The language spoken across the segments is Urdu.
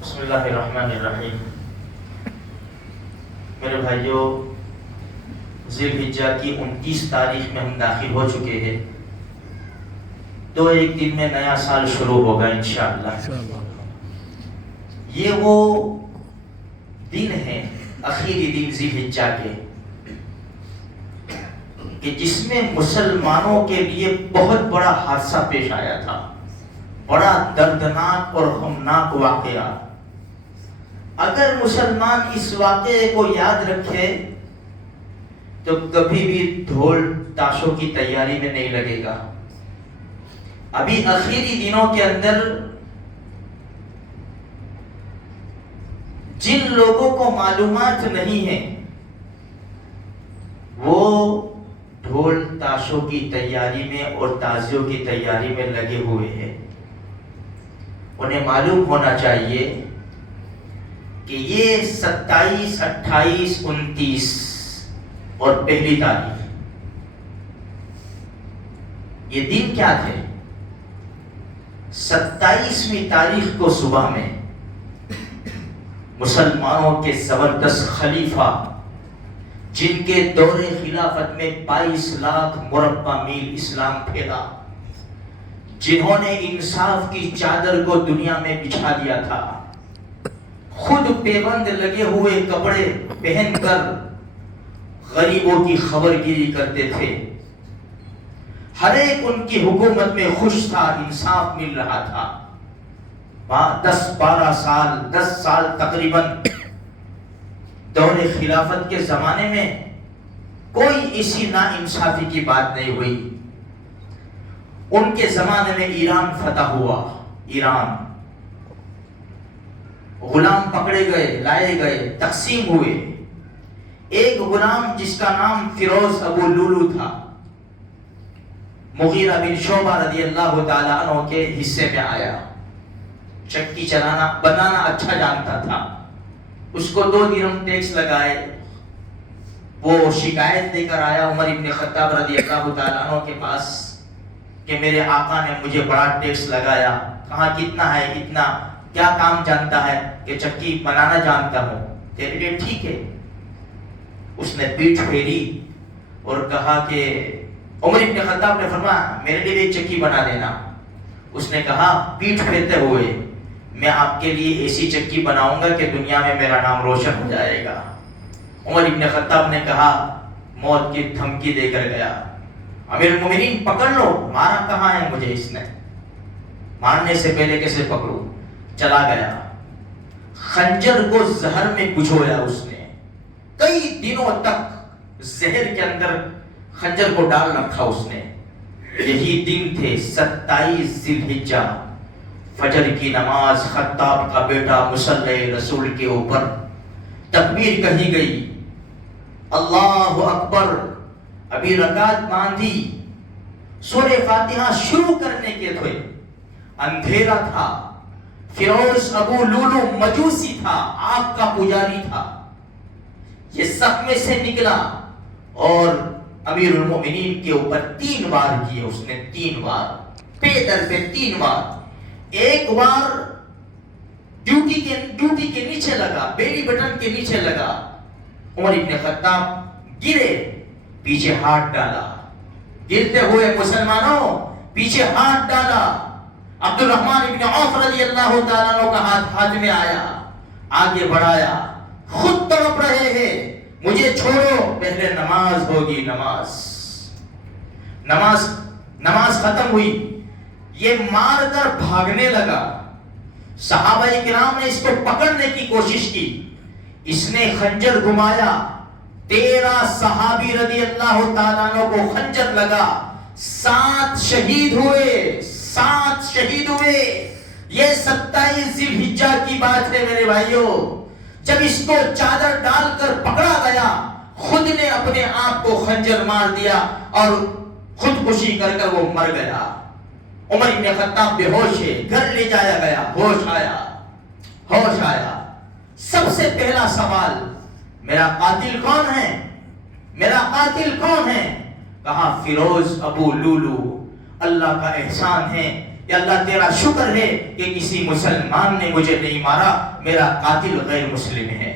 بسم اللہ الرحمن الرحیم۔ میرے بھائیوں، ذی الحجہ کی 29 تاریخ میں ہم داخل ہو چکے ہیں، تو ایک دن میں نیا سال شروع ہوگا انشاءاللہ۔ یہ وہ دن ہے، آخری دن ذی الحجہ کے، کہ جس میں مسلمانوں کے لیے بہت بڑا حادثہ پیش آیا تھا، بڑا دردناک اور غمناک واقعہ۔ اگر مسلمان اس واقعے کو یاد رکھے تو کبھی بھی ڈھول تاشوں کی تیاری میں نہیں لگے گا۔ ابھی آخری دنوں کے اندر جن لوگوں کو معلومات نہیں ہے وہ ڈھول تاشوں کی تیاری میں اور تازیوں کی تیاری میں لگے ہوئے ہیں۔ انہیں معلوم ہونا چاہیے کہ یہ 27، 28، 29 اور پہلی تاریخ، یہ دن کیا تھے؟ 27ویں تاریخ کو صبح میں مسلمانوں کے زبردست خلیفہ، جن کے دور خلافت میں 22 لاکھ مربع میل اسلام پھیلا، جنہوں نے انصاف کی چادر کو دنیا میں بچھا دیا تھا، خود پیبند لگے ہوئے کپڑے پہن کر غریبوں کی خبر گیری کرتے تھے۔ ہر ایک ان کی حکومت میں خوش تھا، انصاف مل رہا تھا۔ 10 سال تقریباً دور خلافت کے زمانے میں کوئی ایسی ناانصافی کی بات نہیں ہوئی۔ ان کے زمانے میں ایران فتح ہوا، ایران، غلام پکڑے گئے، لائے گئے، تقسیم ہوئے۔ ایک غلام جس کا نام فیروز ابو لولو تھا، مغیرہ بن شعبہ رضی اللہ تعالیٰ عنہ کے حصے میں آیا۔ چکی چلانا بنانا اچھا جانتا تھا۔ اس کو 2 درہم ٹیکس لگائے۔ وہ شکایت دے کر آیا عمر ابن خطاب رضی اللہ تعالیٰ عنہ کے پاس کہ میرے آقا نے مجھے بڑا ٹیکس لگایا۔ کہا کتنا ہے؟ اتنا۔ کیا کام جانتا ہے؟ کہ چکی بنانا جانتا ہوں۔ تیرے لیے ٹھیک ہے۔ اس نے پیٹھ پھیری اور کہا کہ عمر ابن خطاب نے فرمایا میرے لیے ایک چکی بنا دینا۔ اس نے کہا پیٹھ پھیرتے ہوئے، میں آپ کے لیے ایسی چکی بناؤں گا کہ دنیا میں میرا نام روشن ہو جائے گا۔ عمر ابن خطاب نے کہا، موت کی دھمکی دے کر گیا، امیر المومنین پکڑ لو۔ مارا کہاں ہے مجھے اس نے؟ مارنے سے پہلے کیسے پکڑوں؟ چلا گیا، خنجر کو زہر میں گجھویا اس نے۔ کئی دنوں تک زہر کے اندر خنجر کو ڈال رکھا اس نے۔ یہی دن تھے 27 ذی الحجہ، فجر کی نماز، خطاب کا بیٹا مصلی رسول کے اوپر تکبیر کہی گئی، اللہ اکبر، ابھی رکعت باندھی، سورہ فاتحہ شروع کرنے کے تھے، اندھیرا تھا۔ فیروز ابو لولو مجوسی تھا، آگ کا پجاری تھا۔ یہ صف سے نکلا اور امیر المومنین کے اوپر 3 بار کیے اس نے، 3 بار، پیدل پہ 3 بار۔ ایک بار ڈیوٹی کے نیچے لگا، بیری بٹن کے نیچے لگا۔ عمر ابن خطاب گرے، پیچھے ہاتھ ڈالا۔ گرتے ہوئے مسلمانوں پیچھے ہاتھ ڈالا۔ عبد الرحمن ابن عوف رضی اللہ تعالیٰ عنہ کا ہاتھ میں آیا، آگے بڑھایا، خود تڑپ رہے ہیں، مجھے چھوڑو، پہلے نماز ہوگی، نماز ختم ہوئی۔ یہ مار کر بھاگنے لگا۔ صحابہ کرام نے اس کو پکڑنے کی کوشش کی، اس نے خنجر گھمایا، 13 صحابی رضی اللہ تعالیٰ عنہ کو خنجر لگا، 7 شہید ہوئے، 7 شہید ہوئے۔ یہ 27 ذی الحجہ کی بات ہے میرے بھائیوں۔ جب اس کو چادر ڈال کر پکڑا گیا، خود نے اپنے آپ کو خنجر مار دیا اور خودکشی کر کر وہ مر گیا۔ عمر ابن خطاب بے ہوش ہے، گھر لے جایا گیا، ہوش آیا۔ سب سے پہلا سوال، میرا قاتل کون ہے؟ میرا قاتل کون ہے؟ کہا فیروز ابو لولو۔ اللہ کا احسان ہے یا اللہ تیرا شکر ہے کہ کسی مسلمان نے مجھے نہیں مارا، میرا قاتل غیر مسلم ہے۔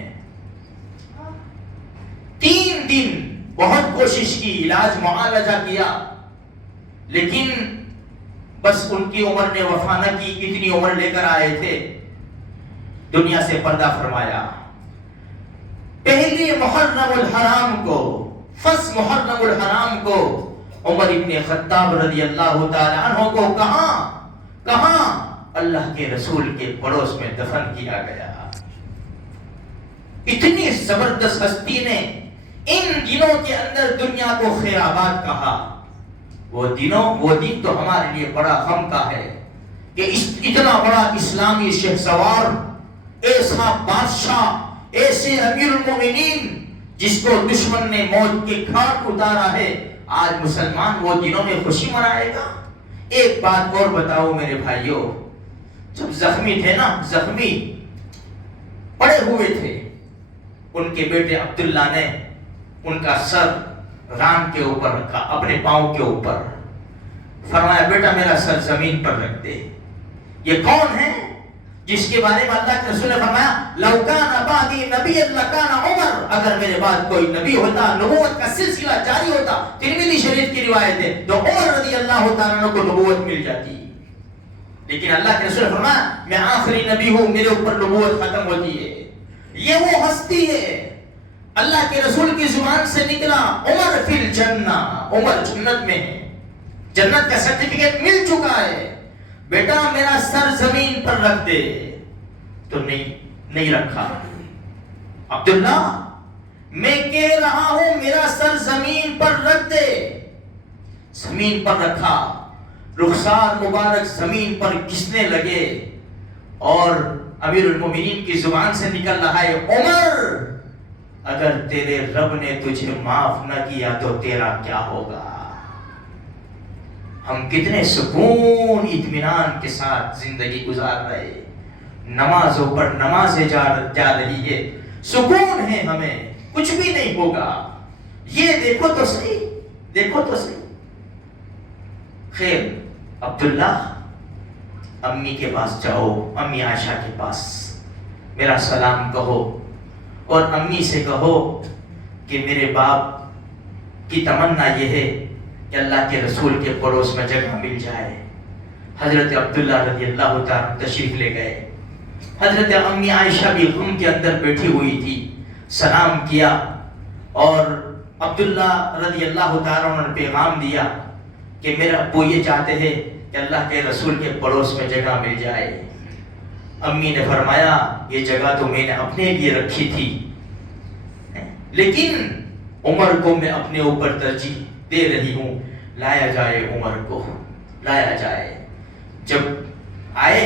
3 دن بہت کوشش کی، علاج معالجہ کیا، لیکن بس ان کی عمر نے وفا نہ کی، اتنی عمر لے کر آئے تھے، دنیا سے پردہ فرمایا۔ پہلی محرم الحرام کو، فس محرم الحرام کو عمر ابن خطاب رضی اللہ تعالی عنہ کو کہاں اللہ کے رسول کے پڑوس میں دفن کیا گیا۔ اتنی زبردست ہستی نے ان دنوں کے اندر دنیا کو خیر آباد کہا۔ وہ دن تو ہمارے لیے بڑا غم کا ہے کہ اتنا بڑا اسلامی شہسوار، ایسا بادشاہ، ایسے امیر المومنین جس کو دشمن نے موت کے گھاٹ اتارا ہے، آج مسلمان وہ دنوں میں خوشی منائے گا۔ ایک بات اور بتاؤ میرے بھائیوں، جب زخمی تھے نا، زخمی پڑے ہوئے تھے، ان کے بیٹے عبداللہ نے ان کا سر ران کے اوپر رکھا، اپنے پاؤں کے اوپر، فرمایا بیٹا میرا سر زمین پر رکھ دے۔ یہ کون ہے جس کے بارے میں اللہ کے رسول نے فرمایا لو کان بعدی نبی لکان عمر، اگر میرے بعد کوئی نبی ہوتا، نبوت کا سلسلہ جاری ہوتا، ترمذی شریف کی روایت ہے، تو عمر رضی اللہ تعالیٰ عنہ کو نبوت مل جاتی۔ لیکن اللہ کے رسول نے فرمایا میں آخری نبی ہوں، میرے اوپر نبوت ختم ہوتی ہے۔ یہ وہ ہستی ہے، اللہ کے رسول کی زبان سے نکلا عمر فی الجنہ، عمر جنت میں ہے، جنت کا سرٹیفکیٹ مل چکا ہے، بیٹا میرا سر زمین پر رکھ دے، تو نہیں رکھا۔ عبداللہ میں کہہ رہا ہوں میرا سر زمین پر رکھ دے، زمین پر رکھا، رخسار مبارک زمین پر گھسنے لگے، اور امیر المومنین کی زبان سے نکل رہا ہے عمر اگر تیرے رب نے تجھے معاف نہ کیا تو تیرا کیا ہوگا۔ ہم کتنے سکون اطمینان کے ساتھ زندگی گزار رہے، نمازوں پر نمازیں جا رہی ہے، سکون ہے، ہمیں کچھ بھی نہیں ہوگا۔ یہ دیکھو تو صحیح، دیکھو تو صحیح۔ خیر، عبداللہ امی کے پاس جاؤ، امی عائشہ کے پاس میرا سلام کہو، اور امی سے کہو کہ میرے باپ کی تمنا یہ ہے کہ اللہ کے رسول کے پڑوس میں جگہ مل جائے۔ حضرت عبداللہ رضی اللہ تعالیٰ تشریف لے گئے، حضرت امی عائشہ بھی غم کے اندر بیٹھی ہوئی تھی، سلام کیا، اور عبداللہ رضی اللہ تعالیٰ نے پیغام دیا کہ میرے ابو یہ چاہتے ہیں کہ اللہ کے رسول کے پڑوس میں جگہ مل جائے۔ امی نے فرمایا یہ جگہ تو میں نے اپنے لیے رکھی تھی، لیکن عمر کو میں اپنے اوپر ترجیح دے رہی ہوں، لایا جائے عمر کو، لایا جائے۔ جب آئے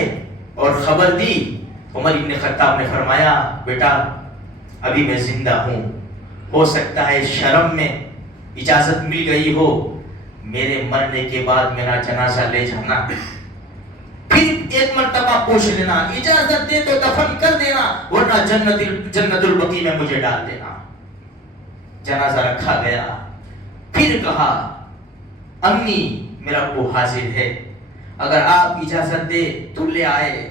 اور خبر دی، عمر ابن خطاب نے فرمایا بیٹا ابھی میں زندہ ہوں، ہو سکتا ہے شرم میں اجازت مل گئی ہو، میرے مرنے کے بعد میرا جنازہ لے جانا، پھر ایک مرتبہ پوچھ لینا، اجازت دے تو دفن کر دینا، ورنہ جنت البقیع میں مجھے ڈال دینا۔ جنازہ رکھا گیا، پھر کہا امی میرا ابو حاضر ہے، اگر آپ اجازت دے تو لے آئے۔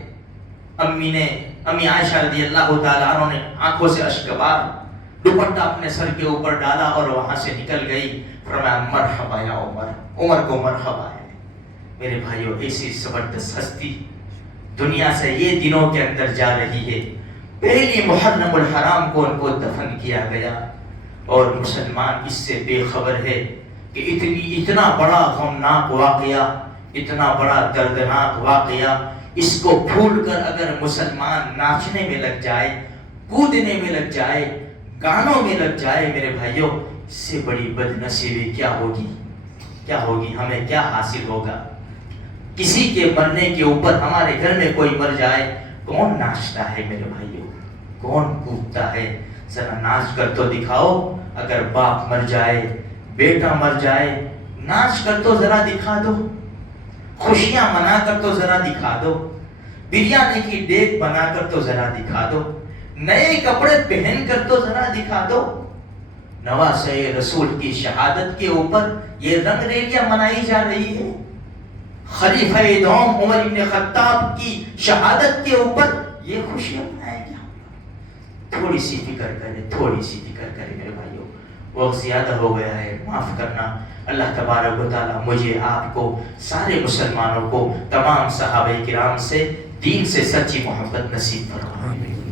امی عائشہ رضی اللہ تعالیٰ عنہ نے آنکھوں سے اشک بار دوپٹہ اپنے سر کے اوپر ڈالا اور وہاں سے نکل گئی، فرمایا مرحبا یا عمر، عمر کو مرحبا ہے۔ میرے بھائیو، ایسی زبردست ہستی دنیا سے یہ دنوں کے اندر جا رہی ہے۔ پہلی محرم الحرام کو ان کو دفن کیا گیا، اور مسلمان اس سے بے خبر ہے کہ اتنا بڑا غمناک واقعہ، اتنا بڑا دردناک واقعہ، اس کو بھول کر اگر مسلمان ناچنے میں لگ جائے، کودنے میں لگ جائے، گانوں میں لگ جائے، میرے بھائیوں اس سے بڑی بد نصیبی کیا ہوگی، کیا ہوگی، ہمیں کیا حاصل ہوگا۔ کسی کے مرنے کے اوپر ہمارے گھر میں کوئی مر جائے، کون ناچتا ہے میرے بھائیوں، کون کودتا ہے؟ ذرا ناچ کر تو دکھاؤ۔ اگر باپ مر جائے، بیٹا مر جائے، ناچ کر تو ذرا دکھا دو، خوشیاں منا کر تو ذرا دکھا دو، بریانی کی دیگ بنا کر تو ذرا دکھا دو، نئے کپڑے پہن کر تو ذرا دکھا دو۔ نواسۂ رسول کی شہادت کے اوپر یہ رنگ ریلیاں منائی جا رہی ہے، خلیفہ دوم عمر ابن خطاب کی شہادت کے اوپر یہ خوشیاں منائیں گے. تھوڑی سی فکر کریں میرے بھائیوں. وقت زیادہ ہو گیا ہے، معاف کرنا. اللہ تبارک و تعالیٰ مجھے، آپ کو، سارے مسلمانوں کو، تمام صحابہ کرام سے، دین سے سچی محبت نصیب فرمائے.